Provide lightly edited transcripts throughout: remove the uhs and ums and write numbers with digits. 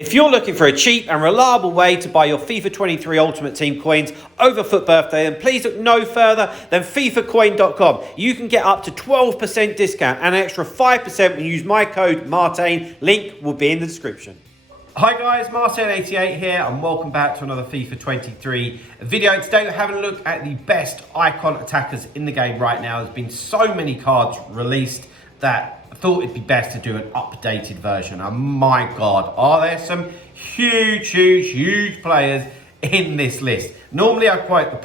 If you're looking for a cheap and reliable way to buy your FIFA 23 Ultimate Team coins over FUT Birthday, then please look no further than FIFAcoin.com. You can get up to 12% discount and an extra 5% when you use my code Martain. Link will be in the description. Hi guys, Martain88 here and welcome back to another FIFA 23 video. Today we're having a look at the best icon attackers in the game right now. There's been so many cards released that I thought it'd be best to do an updated version. And my God, are there some huge players in this list. Normally I quote the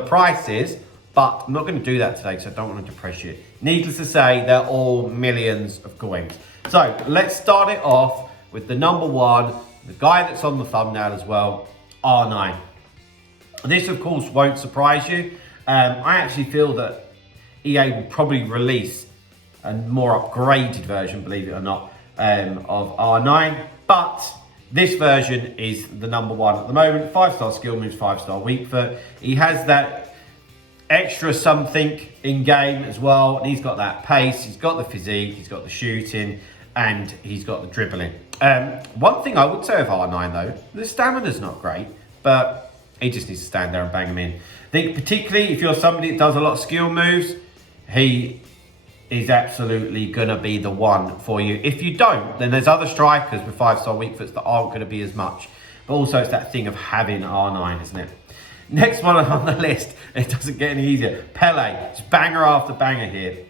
prices, but I'm not going to do that today because I don't want to depress you. Needless to say, they're all millions of coins. So let's start it off with the number one, the guy that's on the thumbnail as well, R9. This of course won't surprise you. I actually feel that EA will probably release a more upgraded version, believe it or not, of R9. But this version is the number one at the moment. 5-star skill moves, 5-star weak foot. He has that extra something in game as well. And he's got that pace, he's got the physique, he's got the shooting, and he's got the dribbling. One thing I would say of R9 though, the stamina's not great, but he just needs to stand there and bang them in. I think particularly if you're somebody that does a lot of skill moves, he is absolutely going to be the one for you. If you don't, then there's other strikers with 5-star weak foots that aren't going to be as much. But also it's that thing of having R9, isn't it? Next one on the list, it doesn't get any easier. Pele, it's banger after banger here.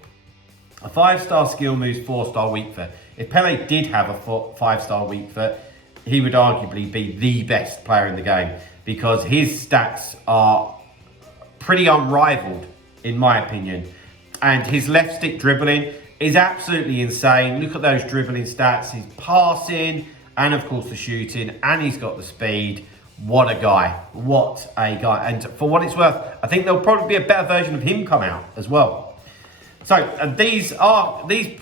A 5-star skill moves, 4-star weak foot. If Pele did have a 5-star weak foot, he would arguably be the best player in the game because his stats are pretty unrivaled, in my opinion. And his left stick dribbling is absolutely insane. Look at those dribbling stats. He's passing and of course the shooting, and he's got the speed. What a guy. What a guy. And for what it's worth, I think there'll probably be a better version of him come out as well. So these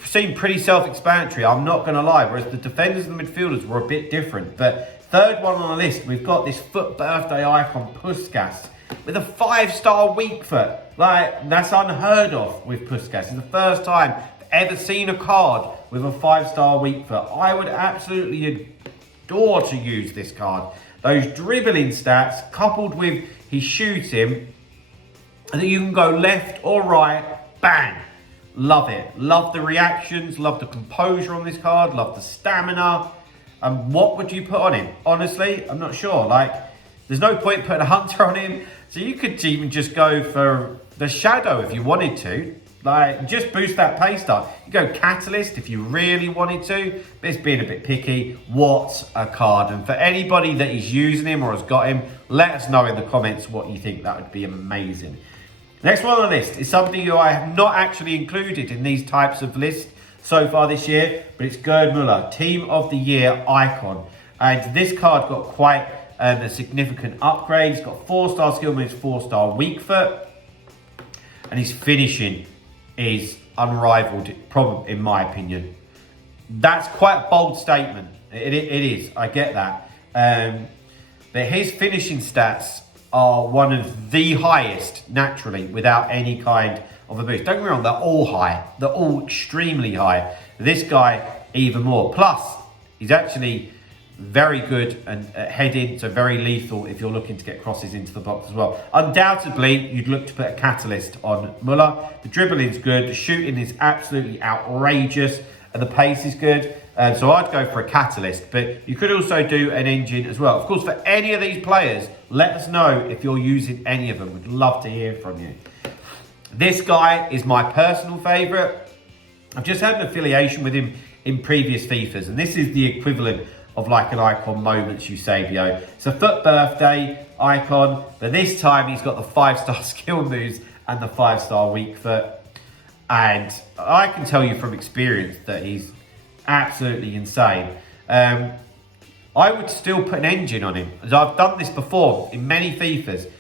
seem pretty self-explanatory, I'm not going to lie, whereas the defenders and the midfielders were a bit different. But third one on the list, we've got this FUT Birthday icon, Puscas, with a 5-star weak foot. Like, that's unheard of with Puscas. It's the first time I've ever seen a card with a 5-star weak foot. I would absolutely adore to use this card. Those dribbling stats coupled with his shooting, and that you can go left or right, bang. Love it. Love the reactions, love the composure on this card, love the stamina. And what would you put on him? Honestly, I'm not sure. Like, there's no point putting a hunter on him. So you could even just go for the shadow if you wanted to. Like, just boost that pace up. You go catalyst if you really wanted to. But it's being a bit picky. What a card. And for anybody that is using him or has got him, let us know in the comments what you think. That would be amazing. Next one on the list is somebody who I have not actually included in these types of lists so far this year. But it's Muller, Team of the Year icon. And this card got quite a significant upgrade. He's got 4-star skill moves, 4-star weak foot, and his finishing is unrivaled, probably in my opinion. That's quite a bold statement. It is. I get that, but his finishing stats are one of the highest naturally, without any kind of a boost. Don't get me wrong; they're all high. They're all extremely high. This guy even more. Plus, he's actually very good and heading, so very lethal if you're looking to get crosses into the box as well. Undoubtedly, you'd look to put a catalyst on Muller. The dribbling's good, the shooting is absolutely outrageous, and the pace is good. So I'd go for a catalyst, but you could also do an engine as well. Of course, for any of these players, let us know if you're using any of them. We'd love to hear from you. This guy is my personal favourite. I've just had an affiliation with him in previous FIFAs, and this is the equivalent of like an icon moments Eusebio. It's a FUT Birthday icon, but this time he's got the 5-star skill moves and the 5-star weak foot. And I can tell you from experience that he's absolutely insane. I would still put an engine on him, as I've done this before in many FIFAs.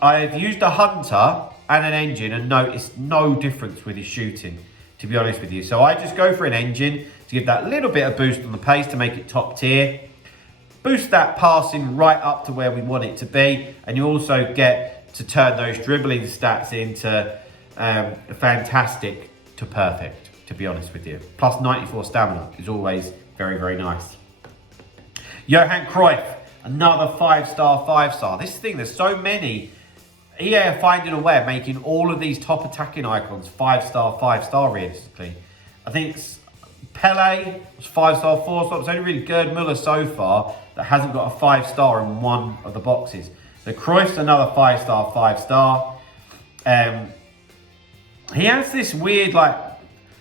I've used a hunter and an engine and noticed no difference with his shooting, to be honest with you. So I just go for an engine to give that little bit of boost on the pace to make it top tier. Boost that passing right up to where we want it to be. And you also get to turn those dribbling stats into fantastic to perfect, to be honest with you. Plus 94 stamina is always very, very nice. Johan Cruyff, another 5-star, 5-star. This thing, there's so many. EA are finding a way of making all of these top attacking icons 5-star, 5-star realistically. I think it's Pele was 5-star, 4-star. It's only really Gerd Muller so far that hasn't got a 5-star in one of the boxes. The Cruyff's another 5-star, 5-star. He has this weird, like,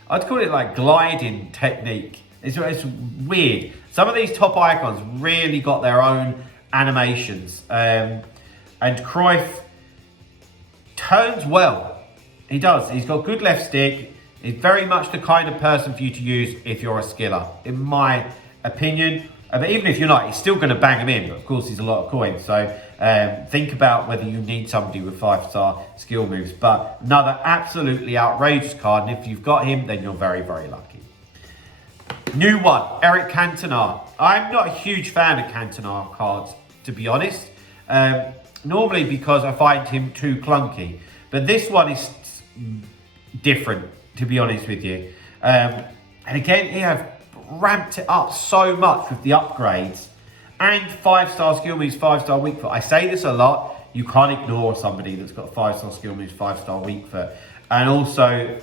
I'd call it like gliding technique. It's weird. Some of these top icons really got their own animations. And Cruyff turns well. He does. He's got good left stick. He's very much the kind of person for you to use if you're a skiller, in my opinion. But even if you're not, he's still going to bang him in. But of course, he's a lot of coins. So think about whether you need somebody with 5-star skill moves. But another absolutely outrageous card. And if you've got him, then you're very, very lucky. New one, Eric Cantona. I'm not a huge fan of Cantona cards, to be honest. Normally because I find him too clunky. But this one is different, to be honest with you. And again, he have ramped it up so much with the upgrades. And 5-star skill moves, 5-star weak foot. I say this a lot. You can't ignore somebody that's got 5-star skill moves, 5-star weak foot. And also,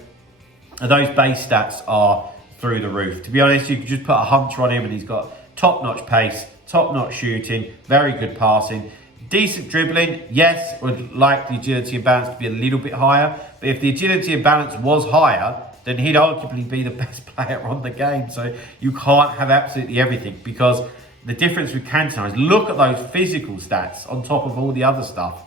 those base stats are through the roof. To be honest, you could just put a hunter on him and he's got top-notch pace, top-notch shooting, very good passing. Decent dribbling, yes, would like the agility and balance to be a little bit higher. But if the agility and balance was higher, then he'd arguably be the best player on the game. So you can't have absolutely everything, because the difference with Cantona is look at those physical stats on top of all the other stuff.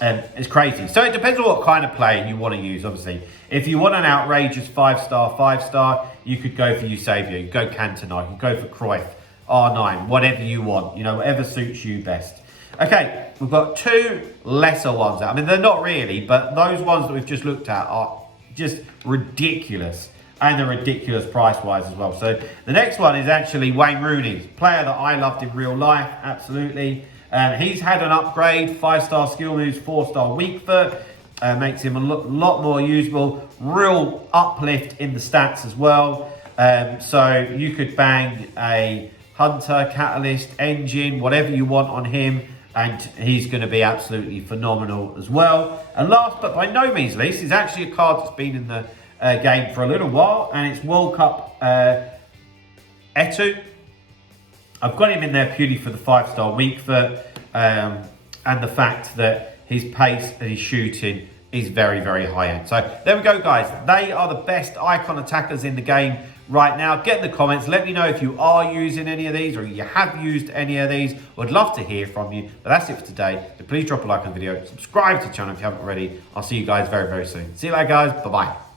It's crazy. So it depends on what kind of player you want to use, obviously. If you want an outrageous 5-star, 5-star, you could go for Savicevic, you could go Cantona, you could go for Cruyff, R9, whatever you want. You know, whatever suits you best. Okay, we've got two lesser ones out. I mean, they're not really, but those ones that we've just looked at are just ridiculous. And they're ridiculous price-wise as well. So the next one is actually Wayne Rooney, player that I loved in real life, absolutely. He's had an upgrade, 5-star skill moves, 4-star weak foot. Makes him a lot more usable. Real uplift in the stats as well. So you could bang a Hunter, Catalyst, Engine, whatever you want on him. And he's going to be absolutely phenomenal as well. And last but by no means least, is actually a card that's been in the game for a little while. And it's World Cup Eto'o. I've got him in there purely for the 5-star weak foot. And the fact that his pace and his shooting is very, very high end. So there we go, guys. They are the best icon attackers in the game right now. Get in the comments. Let me know if you are using any of these or you have used any of these. I'd love to hear from you. But that's it for today. So please drop a like on the video. Subscribe to the channel if you haven't already. I'll see you guys very, very soon. See you later, guys. Bye-bye.